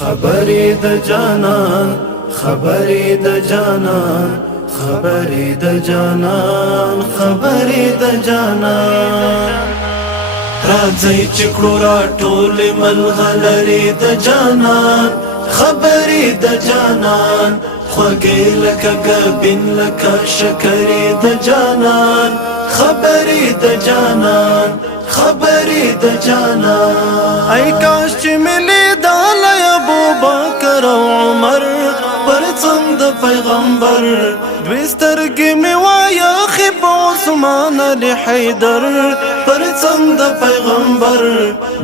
خبرې د جانان خبرې د جانان خبرې د جانان خبرې د جانان راځي چې کړو را ټولې ملغلرې د جانان خبرې د جانان خوږې لکه ګبین لکه شکرې د جانان خبرې د جانان خبرې د جانان ای کاش چې ملي داله ابو بکر او عمر پر څنګ د پیغمبر دوی سترګې مې وایه خب عثمان علی حیدر پر څنګ د پیغمبر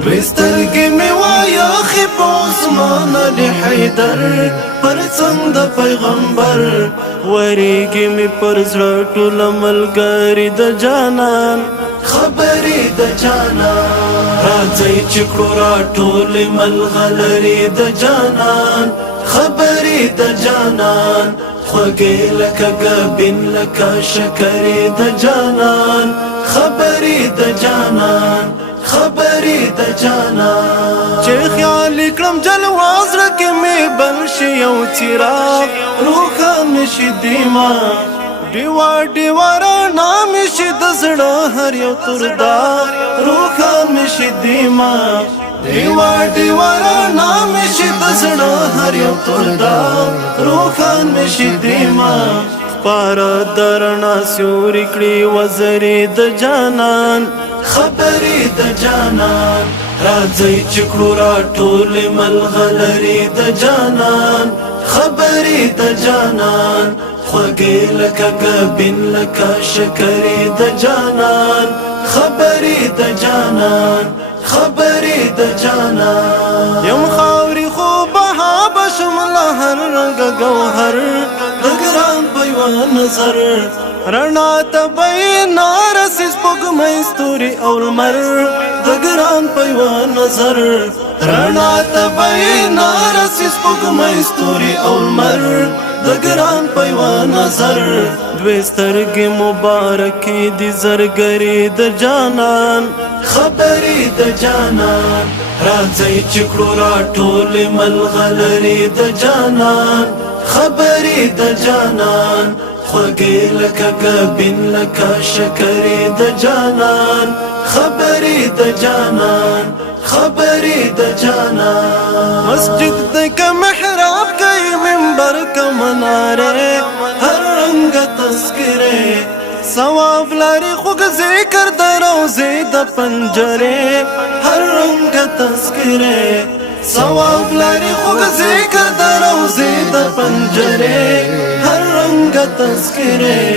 دوی سترګې مې وایه خب عثمان علی حیدر پر څنګ د پیغمبر وریږي مې پر زړه ټوله ملګري د جانان خبرې د جانان راځي چې کړو را ټولې ملغلرې د جانان خبرې د جانان خوږې لکه ګبین لکه شکرې د جانان خبرې د جانان خبرې د جانان چې خیال کړم جلوه زړه کې مې بل شي یو څراغ روښانه شي دماغ ډیوا ډیوا رڼا مې شي د زړه هر یو ترداغ روښانه شي دماغ ډیوا ډیوا رڼا مې شي د زړه هر یو ترداغ روښانه شي دماغ خپاره د رڼا سیوري کړي وزرې د جانان خبرې د جانان راځي چې کړو را ټولې ملغلرې د جانان خبرې د جانان خوږې لکه ګبین لکه شکرې د جانان خبرې د جانان خبرې د جانان یم خاورې خو بها بشم له هر رنګ ګوهر د ګران په یوه نظر رڼا ته به یې نارسي سپوږمۍ ستوري او لمر د ګران په یوه نظر رڼا ته به یې نارسي سپوږمۍ ستوري او لمر د ګران په یوه نظر دوی سترګې مبارکې دي زرګرې د جانان خبرې د جانان راځي چې کړو را ټولې ملغلرې د جانان خبرې د جانان خوږې لکه ګبین لکه شکرې د جانان خبرې د جانان خبرې د جانان مسجد د که محراب کوي منبر که مناره هر رنګ تذکرې ثواب لري خوږ ذکر د روضې د پنجرې هر رنګ تذکرې ثواب لري خوږ ذکر د روضې د پنجرې هر رنګ تذکرې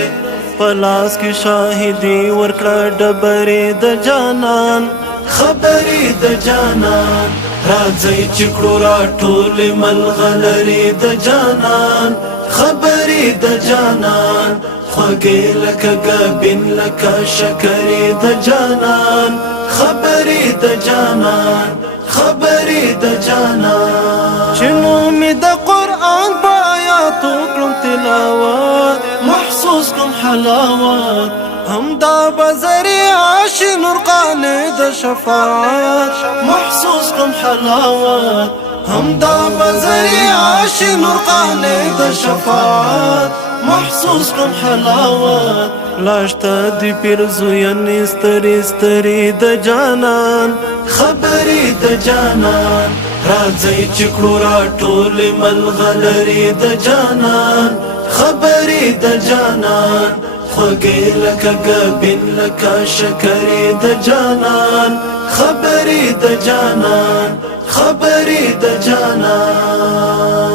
پلاس کې شاهدي ورکړه ډبرې د جانان خبرې د جانان راځي چې کړو را ټولې ملغلرې د جانان خبرې د جانان خوږې لکه ګبین لکه شکرې د جانان خبرې د جانان خبرې د جانان چې نومې د قرآن په آیاتو کړم تلاوت محسوس کړم حلاوت همدا به ذریعه شي نورقانې د شفاعت محسوس کړم حلاوت همدا به ذریعه شي نورقانې د شفاعت محسوس کړم حلاوت لاشته دی پیر زویانې سترې سترې د جانان خبرې د جانان راځي چې کړو را ټولې ملغلرې د جانان خبرې د جانان خوږې لکه ګبین لکه شکرې د جانان خبرې د جانان خبرې د جانان